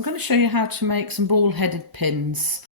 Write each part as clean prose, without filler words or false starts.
I'm going to show you how to make some ball-headed pins.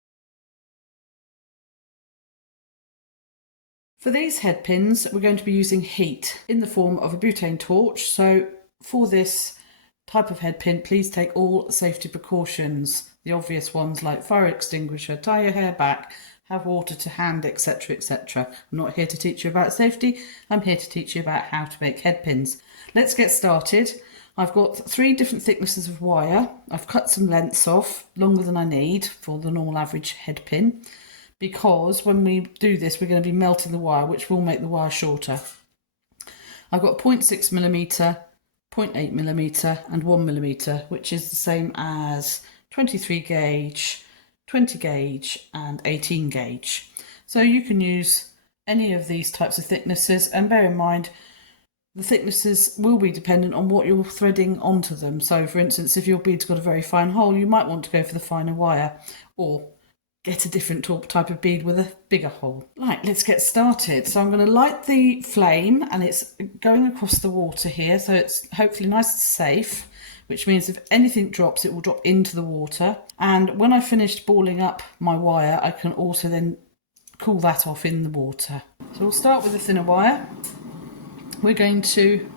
For these head pins, we're going to be using heat in the form of a butane torch. So for this type of head pin, please take all safety precautions. The obvious ones like fire extinguisher, tie your hair back, have water to hand, etc, etc. I'm not here to teach you about safety, I'm here to teach you about how to make head pins. Let's get started. I've got 3 different thicknesses of wire. I've cut some lengths off, longer than I need for the normal average head pin, because when we do this we're going to be melting the wire, which will make the wire shorter. I've got 0.6mm, 0.8mm and 1mm, which is the same as 23 gauge, 20 gauge and 18 gauge. So you can use any of these types of thicknesses, and bear in mind the thicknesses will be dependent on what you're threading onto them. So for instance, if your bead's got a very fine hole, you might want to go for the finer wire, or get a different type of bead with a bigger hole. Right, let's get started. So I'm going to light the flame, and it's going across the water here, so it's hopefully nice and safe, which means if anything drops, it will drop into the water. And when I've finished balling up my wire, I can also then cool that off in the water. So we'll start with the thinner wire. We're going to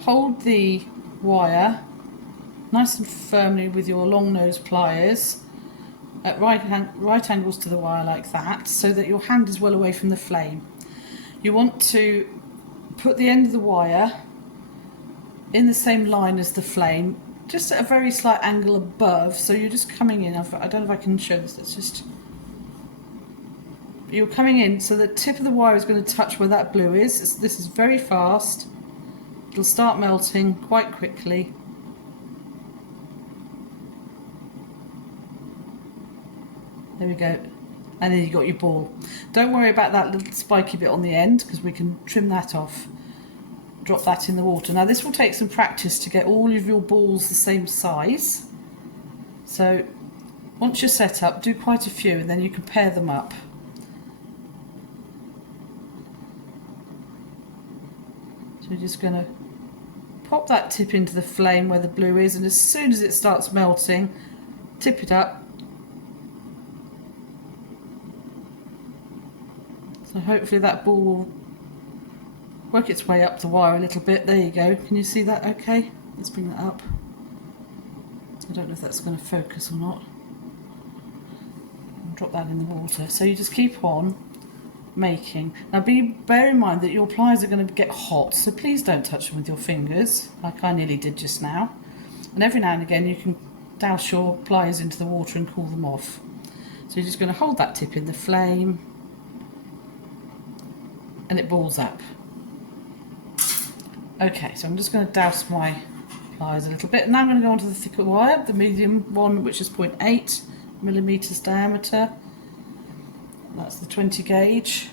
hold the wire nice and firmly with your long nose pliers at right angles to the wire, like that, so that your hand is well away from the flame. You want to put the end of the wire in the same line as the flame, just at a very slight angle above, so you're just coming in. I don't know if I can show this, it's just, you're coming in so the tip of the wire is going to touch where that blue is. This is very fast, it'll start melting quite quickly. There we go, and then you got your ball. Don't worry about that little spiky bit on the end, because we can trim that off. Drop that in the water. Now this will take some practice to get all of your balls the same size. So once you're set up, do quite a few and then you can pair them up. So we're just going to pop that tip into the flame where the blue is, and as soon as it starts melting, tip it up. So hopefully that ball will work its way up the wire a little bit. There you go. Can you see that okay? Let's bring that up. I don't know if that's going to focus or not. I'll drop that in the water. So you just keep on making. Now bear in mind that your pliers are going to get hot, so please don't touch them with your fingers like I nearly did just now. And every now and again you can douse your pliers into the water and cool them off. So you're just going to hold that tip in the flame and it balls up. Okay, so I'm just going to douse my pliers a little bit. Now I'm going to go on to the thicker wire, the medium one, which is 0.8mm diameter. That's the 20 gauge.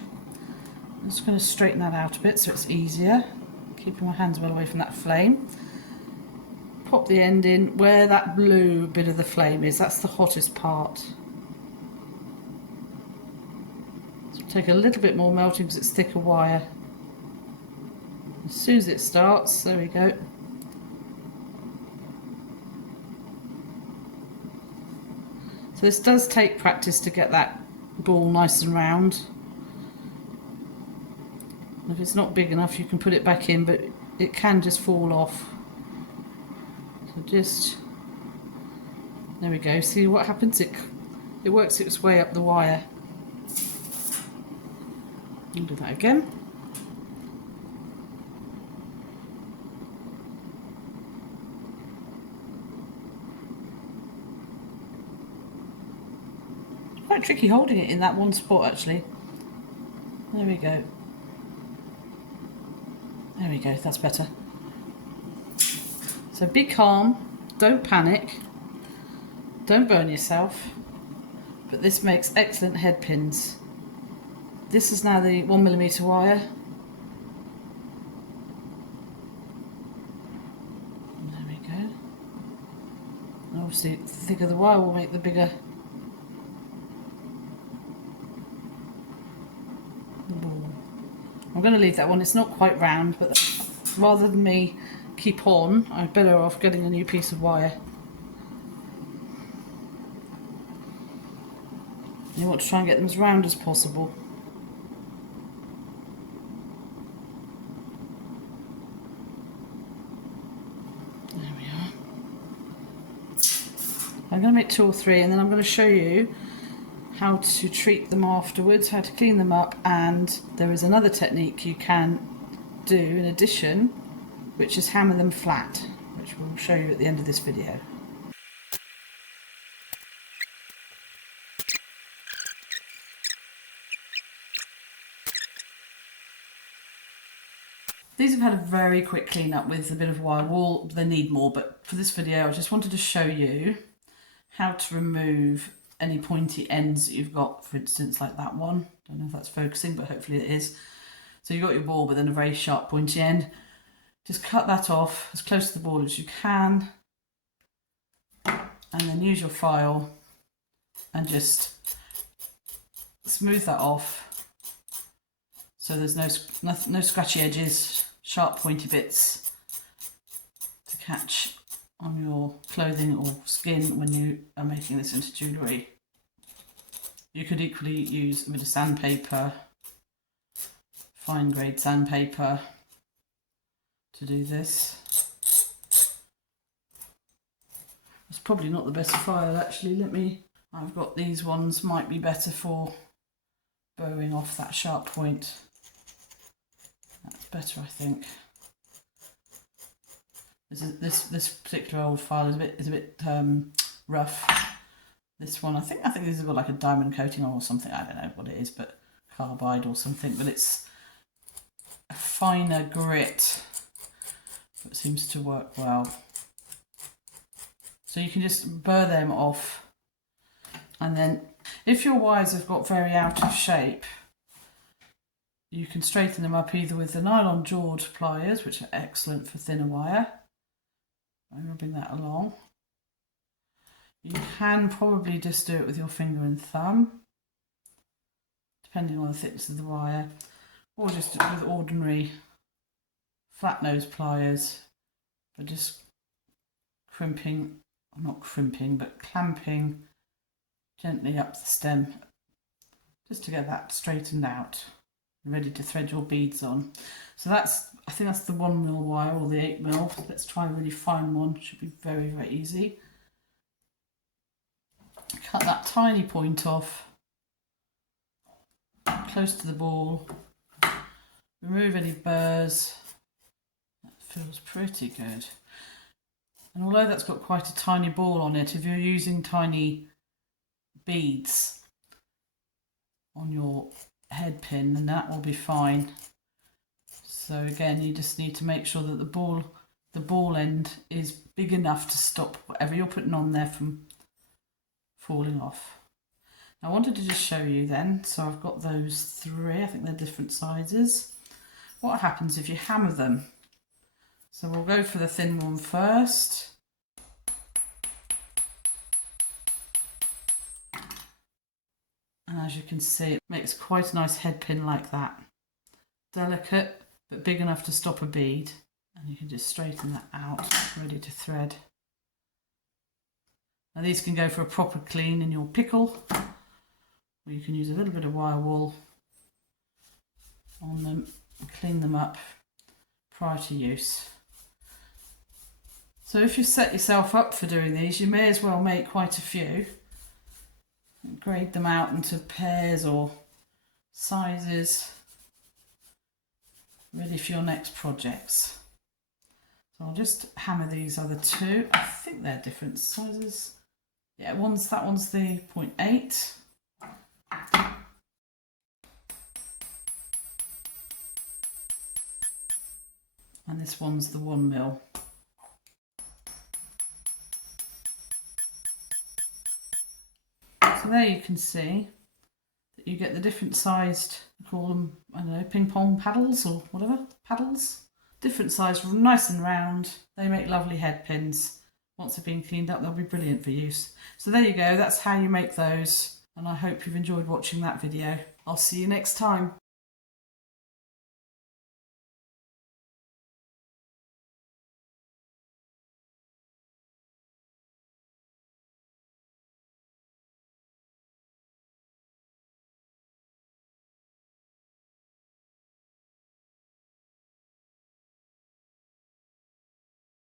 I'm just going to straighten that out a bit so it's easier, keeping my hands well away from that flame. Pop the end in where that blue bit of the flame is, that's the hottest part. So take a little bit more melting because it's thicker wire. As soon as it starts, there we go. So this does take practice to get that ball nice and round. If it's not big enough you can put it back in, but it can just fall off. So just, there we go. See what happens? It works its way up the wire. I'll do that again. Quite tricky holding it in that one spot actually. There we go. There we go, that's better. So be calm, don't panic, don't burn yourself, but this makes excellent head pins. This is now the 1mm wire. There we go. And obviously the thicker the wire will make the bigger the ball. I'm going to leave that one, it's not quite round, but rather than me keep on, I'm better off getting a new piece of wire. You want to try and get them as round as possible. There we are. I'm going to make 2 or 3 and then I'm going to show you how to treat them afterwards, how to clean them up, and there is another technique you can do in addition, which is hammer them flat, which we'll show you at the end of this video. These have had a very quick clean up with a bit of wire wool. They need more, but for this video I just wanted to show you how to remove any pointy ends that you've got, for instance like that one. Don't know if that's focusing, but hopefully it is. So you've got your ball but then a very sharp pointy end. Just cut that off as close to the ball as you can and then use your file and just smooth that off so there's no scratchy edges, sharp pointy bits to catch on your clothing or skin when you are making this into jewellery. You could equally use a bit of sandpaper, fine grade sandpaper, to do this. It's probably not the best file actually. I've got these ones, might be better for bowing off that sharp point. That's better, I think. This particular old file is a bit rough. This one, I think these have got like a diamond coating on or something. I don't know what it is, but carbide or something. But it's a finer grit. It seems to work well. So you can just burr them off, and then if your wires have got very out of shape, you can straighten them up either with the nylon jawed pliers, which are excellent for thinner wire. I'm rubbing that along. You can probably just do it with your finger and thumb, depending on the thickness of the wire, or just with ordinary flat nose pliers, but just crimping, not crimping, but clamping gently up the stem, just to get that straightened out, ready to thread your beads on. So I think that's the 1mm wire or the 8mm. Let's try a really fine one, should be very, very easy. Cut that tiny point off, close to the ball, remove any burrs. That feels pretty good. And although that's got quite a tiny ball on it, if you're using tiny beads on your head pin, then that will be fine. So again, you just need to make sure that the ball end is big enough to stop whatever you're putting on there from falling off. I wanted to just show you then, so I've got those 3, I think they're different sizes. What happens if you hammer them? So we'll go for the thin one first. And as you can see, it makes quite a nice head pin like that. Delicate, but big enough to stop a bead. And you can just straighten that out, ready to thread. Now these can go for a proper clean in your pickle, or you can use a little bit of wire wool on them and clean them up prior to use. So if you set yourself up for doing these, you may as well make quite a few and grade them out into pairs or sizes, ready for your next projects. So I'll just hammer these other 2. I think they're different sizes. Yeah, that one's the 0.8. And this one's the 1mm. So there you can see that you get the different sized, I call them, I don't know, ping pong paddles or whatever, paddles. Different size, nice and round. They make lovely head pins. Once they've been cleaned up, they'll be brilliant for use. So there you go, that's how you make those. And I hope you've enjoyed watching that video. I'll see you next time.